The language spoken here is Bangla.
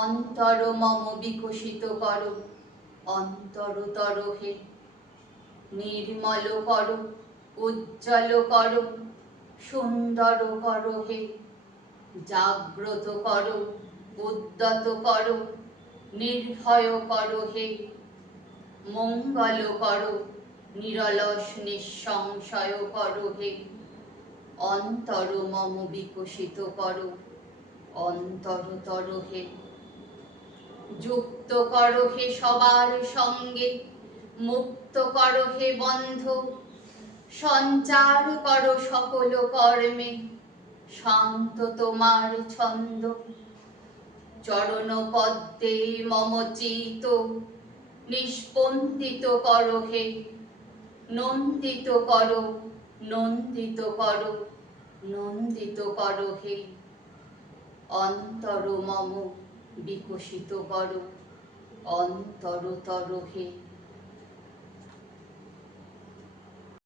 অন্তর মম বিকশিত করো, অন্তরতর হে। নির্মল করো, উজ্জ্বল করো, সুন্দর করো হে। জাগ্রত করো, উদ্যত করো, নির্ভয় করো হে। মঙ্গল করো, নিরলস নিঃসংশয় করো হে। অন্তর মম বিকশিত করো, অন্তরতর হে। যুক্ত করো হে সবার সঙ্গে, মুক্ত করো হে বন্ধ। সঞ্চার করো সকল কর্মে, শান্ত তোমার ছন্দ। চরণ পদ্মে মম চিত, নিস্পন্দিত করো হে। নন্দিত করো, নন্দিত করো, নন্দিত করো হে। অন্তর মম বিকশিত করো, অন্তরতর হে।